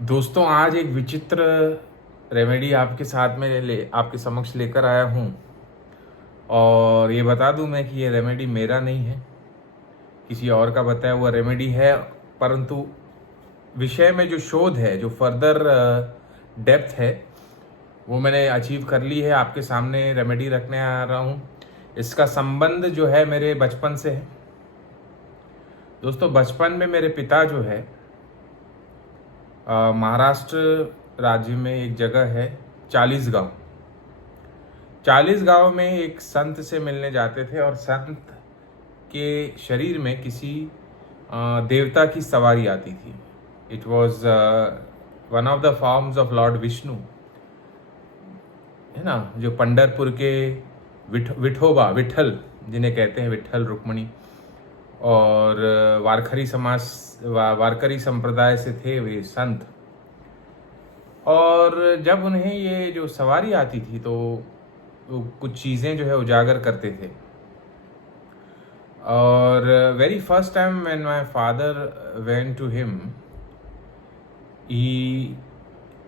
दोस्तों, आज एक विचित्र रेमेडी आपके साथ में आपके समक्ष लेकर आया हूँ। और ये बता दूँ मैं कि ये रेमेडी मेरा नहीं है, किसी और का बताया हुआ रेमेडी है। परंतु विषय में जो शोध है, जो फर्दर डेप्थ है, वो मैंने अचीव कर ली है। आपके सामने रेमेडी रखने आ रहा हूँ। इसका संबंध जो है मेरे बचपन से है। दोस्तों, बचपन में मेरे पिता जो है महाराष्ट्र राज्य में एक जगह है चालीसगांव। चालीसगांव में एक संत से मिलने जाते थे और संत के शरीर में किसी देवता की सवारी आती थी। It was one of the forms of Lord Vishnu, है ना, जो पंढरपुर के विठोबा, विठल जिन्हें कहते हैं, विठल रुक्मणी, और वारकरी संप्रदाय से थे वे संत। और जब उन्हें ये जो सवारी आती थी तो वो कुछ चीज़ें जो है उजागर करते थे। और very first time when my father went to him, he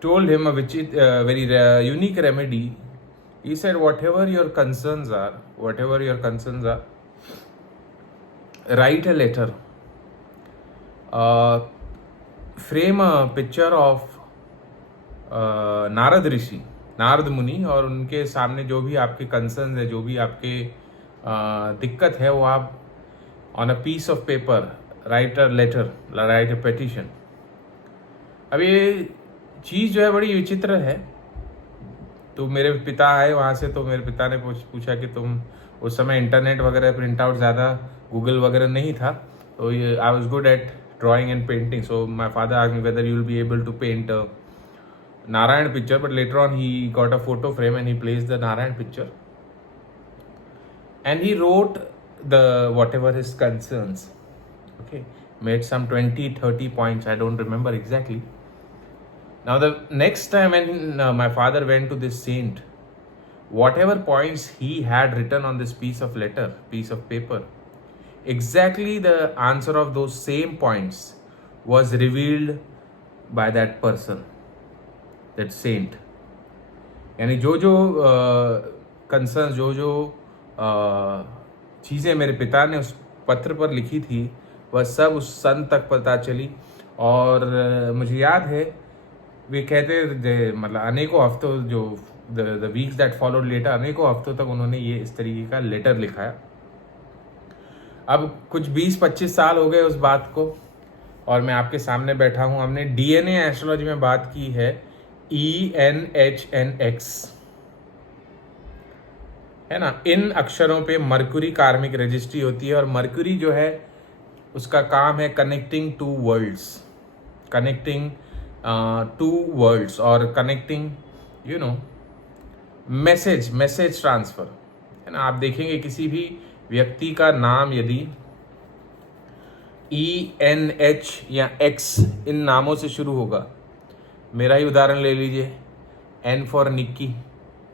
told him a very unique remedy. He said, whatever your concerns are, write a letter, frame a picture of Narad Rishi, Narad Muni, और उनके सामने जो भी आपके कंसर्न्स है, जो भी आपके दिक्कत है, वो आप on a piece of paper write a letter, write a petition. अब ये चीज़ जो है बड़ी विचित्र है। तो मेरे पिता आए वहाँ से, तो मेरे पिता ने पूछा कि तुम, उस समय इंटरनेट वगैरह, प्रिंट आउट ज़्यादा, गूगल वगैरह नहीं था, तो ये I was good at drawing and painting. So my father asked me whether you will be able to paint Narayan picture, but later on he got a photo frame and he placed the Narayan picture and he wrote the whatever his concerns. Okay, made some 20-30 points, I don't remember exactly. Now the next time when my father went to this saint, whatever points he had written on this piece of paper, exactly the answer of those same points was revealed by that person, that saint. यानी जो जो concern, जो जो चीज़ें मेरे पिता ने उस पत्र पर लिखी थी, वह सब उस संत तक पता चली। और मुझे याद है, वे कहते, मतलब अनेकों हफ्तों, जो the weeks that followed later, अनेकों हफ्तों तक उन्होंने ये इस तरीके का लेटर लिखाया। अब कुछ 20-25 साल हो गए उस बात को, और मैं आपके सामने बैठा हूँ। हमने DNA एस्ट्रोलॉजी में बात की है, ENHNX, है ना। इन अक्षरों पे मरकुरी कार्मिक रजिस्ट्री होती है, और मरकुरी जो है उसका काम है कनेक्टिंग टू वर्ल्ड्स, और कनेक्टिंग मैसेज ट्रांसफर, है ना। आप देखेंगे किसी भी व्यक्ति का नाम यदि ENH या X इन नामों से शुरू होगा, मेरा ही उदाहरण ले लीजिए, N for Nikki,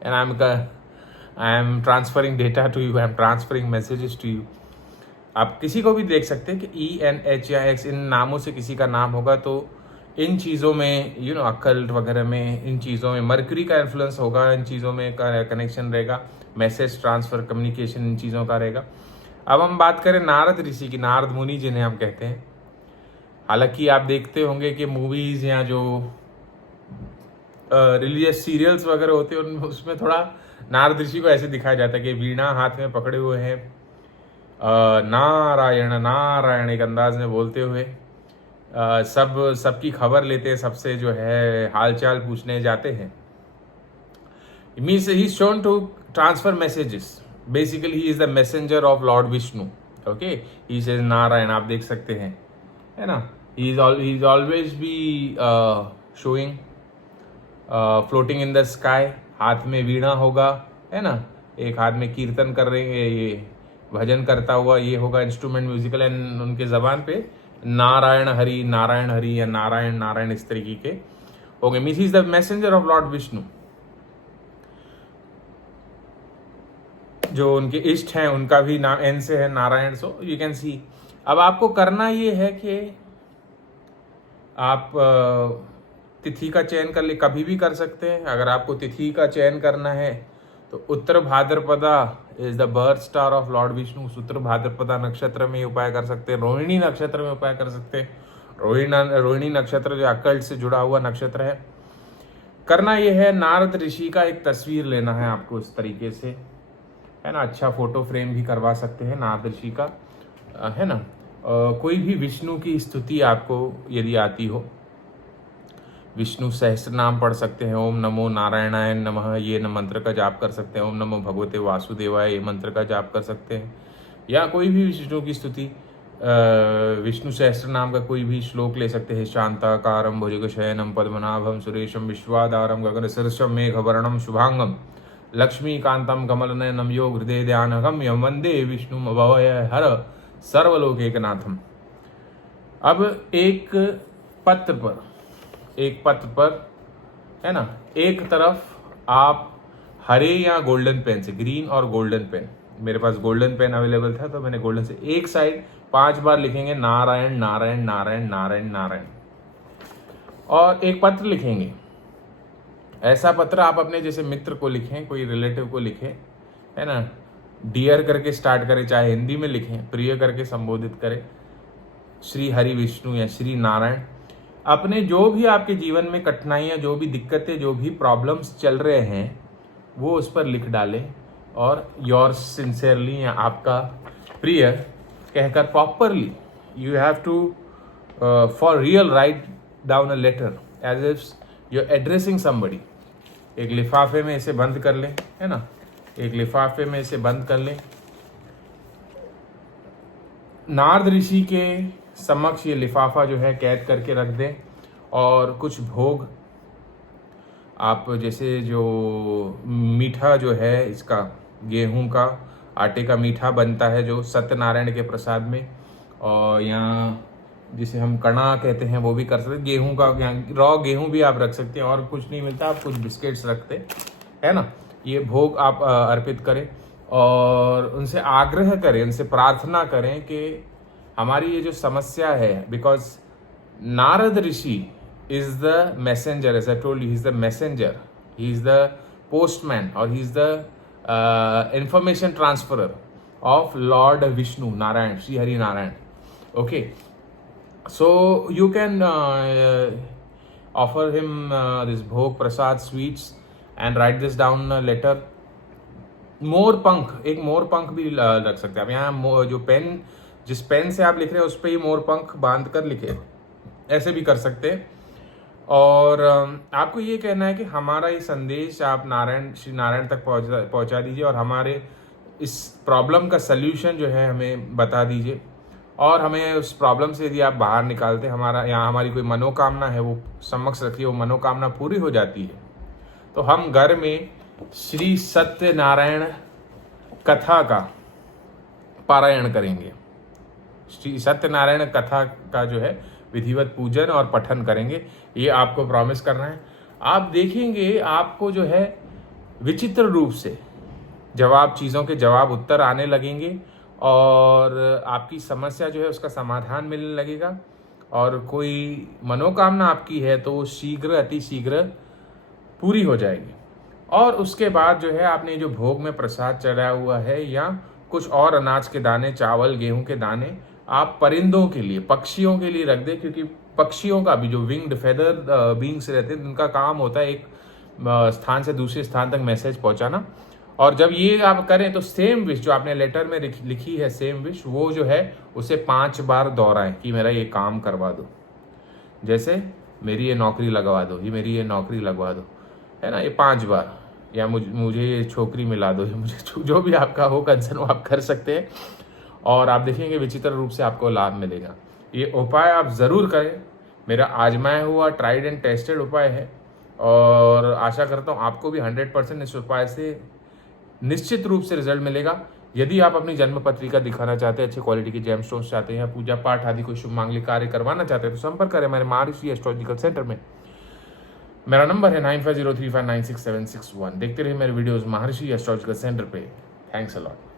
and I am transferring data to you, I am transferring messages to you. आप किसी को भी देख सकते हैं कि ENH या X इन नामों से किसी का नाम होगा, तो इन चीज़ों में अकल्ट वगैरह में, इन चीज़ों में मर्क्यूरी का इन्फ्लुएंस होगा, इन चीज़ों में कनेक्शन रहेगा, मैसेज ट्रांसफर, कम्युनिकेशन, इन चीज़ों का रहेगा। अब हम बात करें नारद ऋषि की, नारद मुनि जिन्हें हम कहते हैं। हालांकि आप देखते होंगे कि मूवीज़ या जो रिलीजियस सीरियल्स वगैरह होते हैं, उसमें थोड़ा नारद ऋषि को ऐसे दिखाया जाता है कि वीणा हाथ में पकड़े हुए हैं, नारायण नारायण एक अंदाज में बोलते हुए सबकी खबर लेते हैं, सबसे जो है हालचाल पूछने जाते हैं। Means he is shown to transfer messages. Basically he is the messenger of Lord Vishnu. Okay, he says Narayan, आप देख सकते हैं, है ना। He is always be showing floating in the sky, हाथ में वीणा होगा, है ना, एक हाथ में कीर्तन कर रहे हैं, ये भजन करता हुआ ये होगा, इंस्ट्रूमेंट म्यूजिकल, एंड उनके जबान पे नारायण हरि या नारायण नारायण इस तरीके के हो गए। Means he is the messenger of Lord Vishnu. जो उनके इष्ट हैं उनका भी नाम एन से है, Narayan. So you can see. अब आपको करना ये है कि आप तिथि का चयन कर ले, कभी भी कर सकते हैं। अगर आपको तिथि का चयन करना है तो Uttar Bhadrapada is the birth star of Lord Vishnu. Uttar Bhadrapada नक्षत्र में उपाय कर सकते हैं, रोहिणी नक्षत्र में उपाय कर सकते हैं। रोहिणी नक्षत्र जो अकल्ट से जुड़ा हुआ नक्षत्र है। करना यह है, नारद ऋषि का एक तस्वीर लेना है आपको इस तरीके से, है ना। अच्छा फोटो फ्रेम भी करवा सकते हैं नारद ऋषि का, है ना। कोई भी विष्णु की स्तुति आपको यदि आती हो, विष्णु सहस्त्र नाम पढ़ सकते हैं। ओम नमो नारायणाय नमः ये मंत्र का जाप कर सकते हैं। ओम नमो भगवते वासुदेवाय ये मंत्र का जाप कर सकते हैं। या कोई भी विष्णु की स्तुति, विष्णु सहस्त्र नाम का कोई भी श्लोक ले सकते हैं। शांताकारं भुजगशयनं पद्मनाभं सुरेशं विश्वाधारं गगनसदृशं मेघवर्णं शुभांगं लक्ष्मीकान्तं कमलनयनं यो हृदय ध्यानगम्यं वन्दे विष्णुं भवहर सर्वलोकैकनाथम्। अब एक पत्र पर है ना, एक तरफ आप हरे या गोल्डन पेन से, ग्रीन और गोल्डन पेन, मेरे पास गोल्डन पेन अवेलेबल था तो मैंने गोल्डन से एक साइड 5 बार लिखेंगे नारायण नारायण नारायण नारायण नारायण, और एक पत्र लिखेंगे। ऐसा पत्र आप अपने जैसे मित्र को लिखें, कोई रिलेटिव को लिखें, है ना। डियर करके स्टार्ट करें, चाहे हिंदी में लिखें, प्रिय करके संबोधित करें, श्री हरि विष्णु या श्री नारायण। अपने जो भी आपके जीवन में कठिनाइयाँ, जो भी दिक्कतें, जो भी प्रॉब्लम्स चल रहे हैं वो उस पर लिख डालें, और योर्स सिंसियरली या आपका प्रिय कहकर properly you have to for real write down a letter as if you addressing somebody. एक लिफाफे में इसे बंद कर लें, है ना, एक लिफाफे में इसे बंद कर लें। नारद ऋषि के समक्ष ये लिफाफा जो है कैद करके रख दें, और कुछ भोग आप जैसे जो मीठा जो है इसका, गेहूं का आटे का मीठा बनता है जो सत्यनारायण के प्रसाद में, और यहाँ जिसे हम कणा कहते हैं वो भी कर सकते हैं। गेहूं का, रॉ गेहूं भी आप रख सकते हैं, और कुछ नहीं मिलता आप कुछ बिस्किट्स रखते, है ना। ये भोग आप अर्पित करें और उनसे आग्रह करें, उनसे प्रार्थना करें कि हमारी ये जो समस्या है, because Narad Rishi is the messenger, as I told you, he is the messenger, he is the postman, और he is the information transferrer of Lord Vishnu Narayan, Shri Hari Narayan. Okay, so you can offer him this bhog prasad sweets and write this down a letter. मोर पंख, एक मोर पंख भी रख सकते हैं आप यहाँ। जो पेन, जिस पेन से आप लिख रहे हैं उस पर ही मोर पंख बांध कर लिखे, ऐसे भी कर सकते हैं। और आपको ये कहना है कि हमारा ये संदेश आप नारायण, श्री नारायण तक पहुँचा दीजिए, और हमारे इस प्रॉब्लम का सल्यूशन जो है हमें बता दीजिए, और हमें उस प्रॉब्लम से यदि आप बाहर निकालते, हमारा यहाँ हमारी कोई मनोकामना है वो समक्ष रखिए, वो मनोकामना पूरी हो जाती है, तो हम घर में श्री सत्यनारायण कथा का पारायण करेंगे। श्री सत्यनारायण कथा का जो है विधिवत पूजन और पठन करेंगे, ये आपको प्रॉमिस करना है। आप देखेंगे आपको जो है विचित्र रूप से चीज़ों के जवाब उत्तर आने लगेंगे, और आपकी समस्या जो है उसका समाधान मिलने लगेगा, और कोई मनोकामना आपकी है तो वो शीघ्र, अति शीघ्र पूरी हो जाएगी। और उसके बाद जो है आपने जो भोग में प्रसाद चढ़ाया हुआ है, या कुछ और अनाज के दाने, चावल, गेहूं के दाने, आप परिंदों के लिए, पक्षियों के लिए रख दें, क्योंकि पक्षियों का भी जो विंग्ड फेदर बींग्स रहते हैं, उनका काम होता है एक स्थान से दूसरे स्थान तक मैसेज पहुंचाना। और जब ये आप करें तो सेम विश जो आपने लेटर में लिखी है, सेम विश, वो जो है उसे 5 बार दोहराएं कि मेरा ये काम करवा दो, जैसे मेरी ये नौकरी लगवा दो, ये मेरी ये नौकरी लगवा दो, है ना, ये 5 बार, या मुझे ये छोकरी मिला दो, मुझे जो भी आपका हो कंसर्न वो आप कर सकते हैं, और आप देखेंगे विचित्र रूप से आपको लाभ मिलेगा। ये उपाय आप ज़रूर करें, मेरा आजमाया हुआ ट्राइड एंड टेस्टेड उपाय है, और आशा करता हूँ आपको भी 100% इस उपाय से निश्चित रूप से रिजल्ट मिलेगा। यदि आप अपनी जन्म पत्रिका दिखाना चाहते हैं, अच्छी क्वालिटी की जेमस्टोन्स चाहते हैं, या पूजा पाठ आदि कोई शुभ मांगलिक कार्य करवाना चाहते हैं, तो संपर्क करें हमारे महर्षि एस्ट्रोलॉजिकल सेंटर में। मेरा नंबर है 9503596761। देखते रहिए मेरे वीडियोस महर्षि एस्ट्रोलॉजिकल सेंटर पे। Thanks a lot.